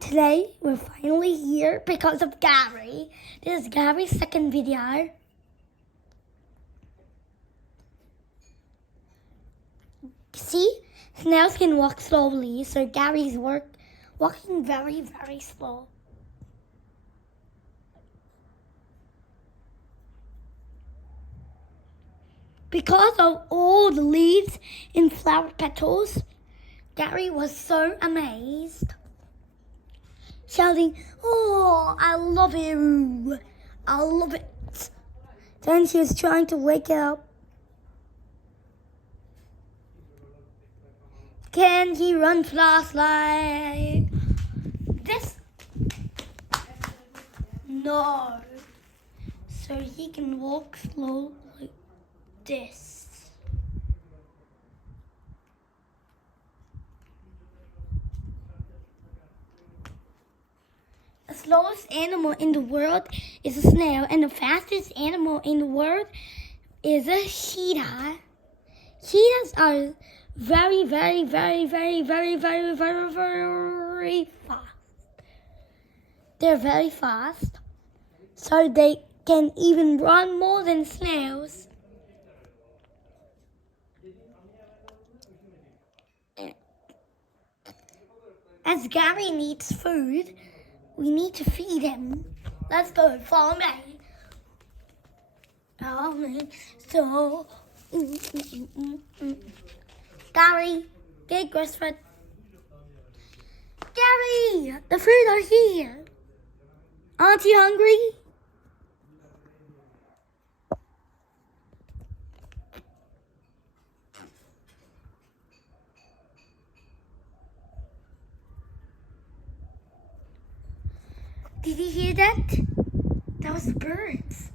Today we're finally here because of Garry. This is Garry's second video. See, snails can walk slowly, so Garry's walking very, very slow. Because of all the leaves and flower petals, Garry was so amazed, shouting, "Oh, I love you! I love it!" Then she was trying to wake up. Can he run fast like this? No. So he can walk slow like this. The slowest animal in the world is a snail, and the fastest animal in the world is a cheetah. Cheetahs are very, very, very, very, very, very, very, very fast. They're very fast, so they can even run more than snails. As Garry needs food, we need to feed him. Let's go, follow me. So, Garry, get grass-fed. Garry, the food are here. Aren't you hungry? Did you hear that? That was the birds.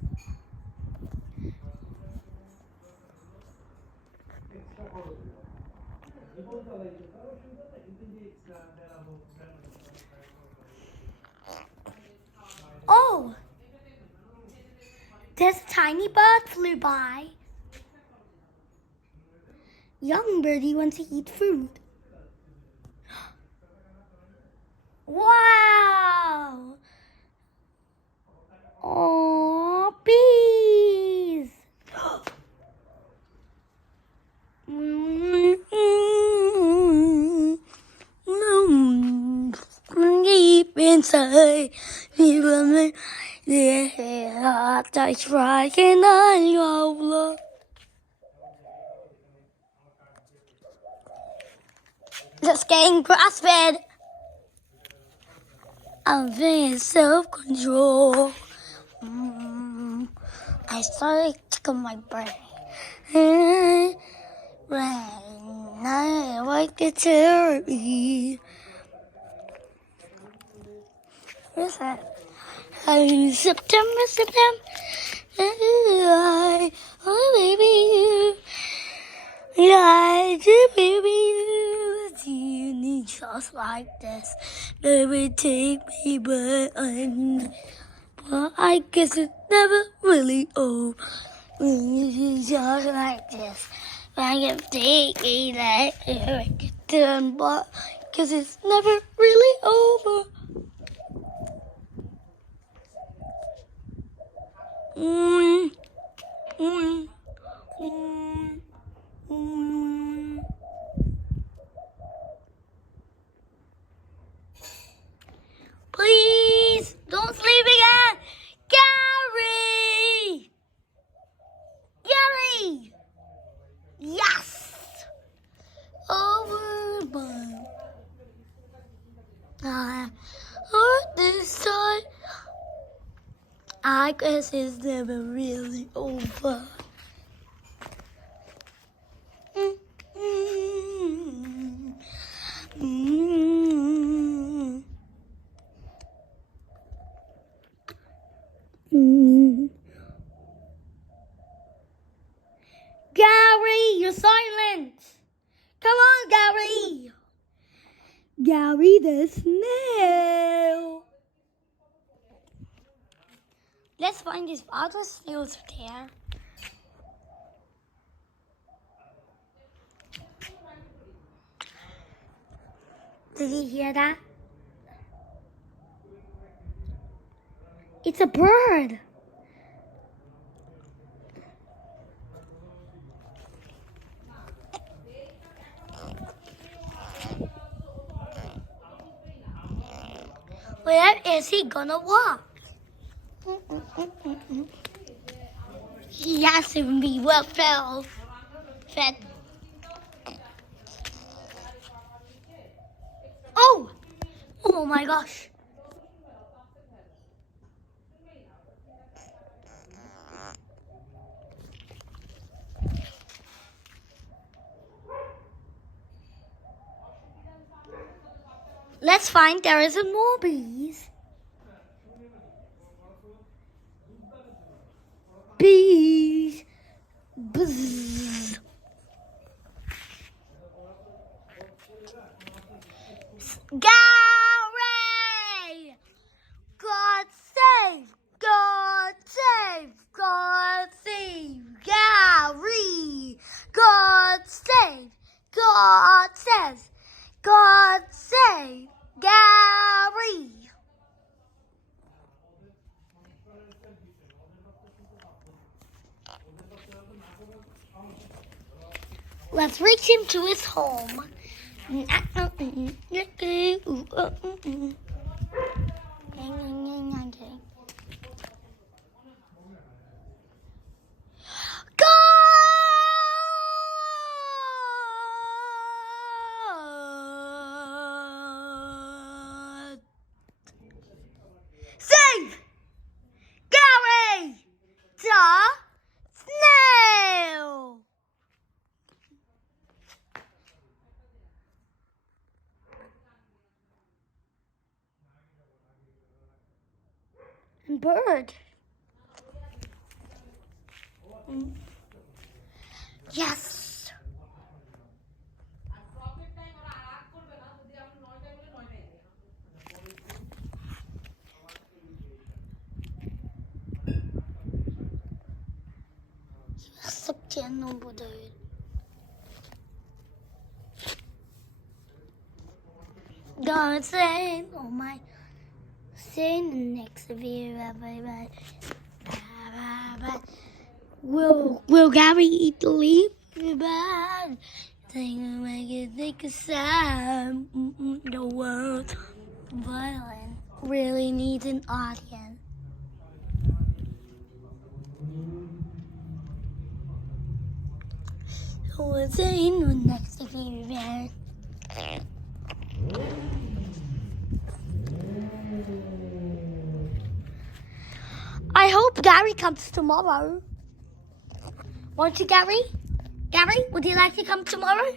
Oh, this tiny bird flew by. Young birdie wants to eat food. Wow! Oh, bees! Deep inside, even the heart I try and I love. Just getting grass-fed. I'm very self-control. I started to my brain. When I like the cherry. What's that? September. Oh, baby. Yeah, baby. You need just like this. Baby, take me, but I guess it's never really over. Just like this. I can take it like done, but cause it's never really over. Please don't sleep again, Garry. Garry. Yes. Over my heart this time. I guess it's never really over. Garry, you're silent. Come on, Garry. Garry the snail. Let's find these other snails there. Did you hear that? It's a bird. Where is he gonna walk? He has to be well fed. Oh! Oh my gosh. Let's find there is more bees. Bees. Buzz. Garry! God save! God save! God save! Garry! God save! God says! God save! Garry! Let's reach him to his home. God save Garry the snail. And bird. Yes. God save, oh my, sing the next of you, Will Garry eat the leaf? Bad. Think will make it think of sad. The world violent really needs an audience. What's in the next of you, man? I hope Garry comes tomorrow. Won't you, Garry? Garry, would you like to come tomorrow?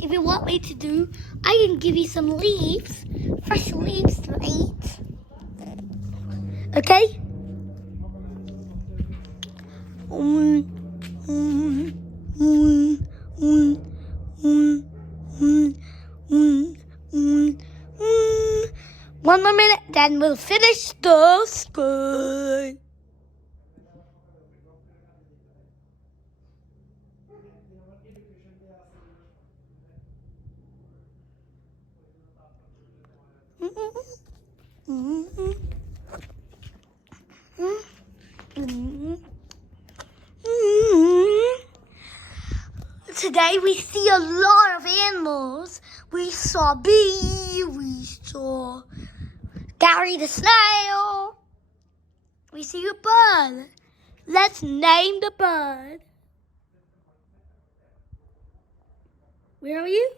If you want me to do, I can give you some leaves, fresh leaves to eat. Okay? One more minute, then we'll finish the school. Today we see a lot of animals. We saw bee, we saw Garry the snail. We see a bird. Let's name the bird. Where are you?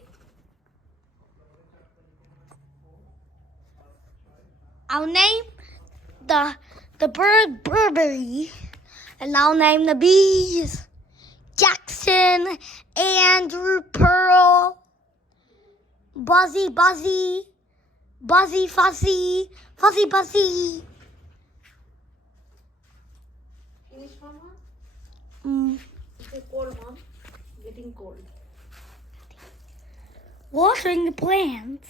I'll name the bird Burberry, and I'll name the bees Jackson, Andrew, Pearl, Buzzy, Buzzy, Buzzy, Fuzzy, Fuzzy, Buzzy. Finish, Mama? It's cold, Mom. Getting cold. Watering the plants.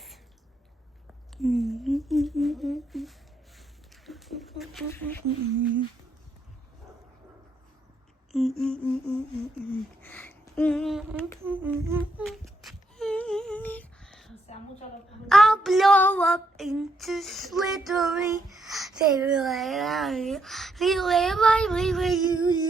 I'll blow up into slithery. Say, you.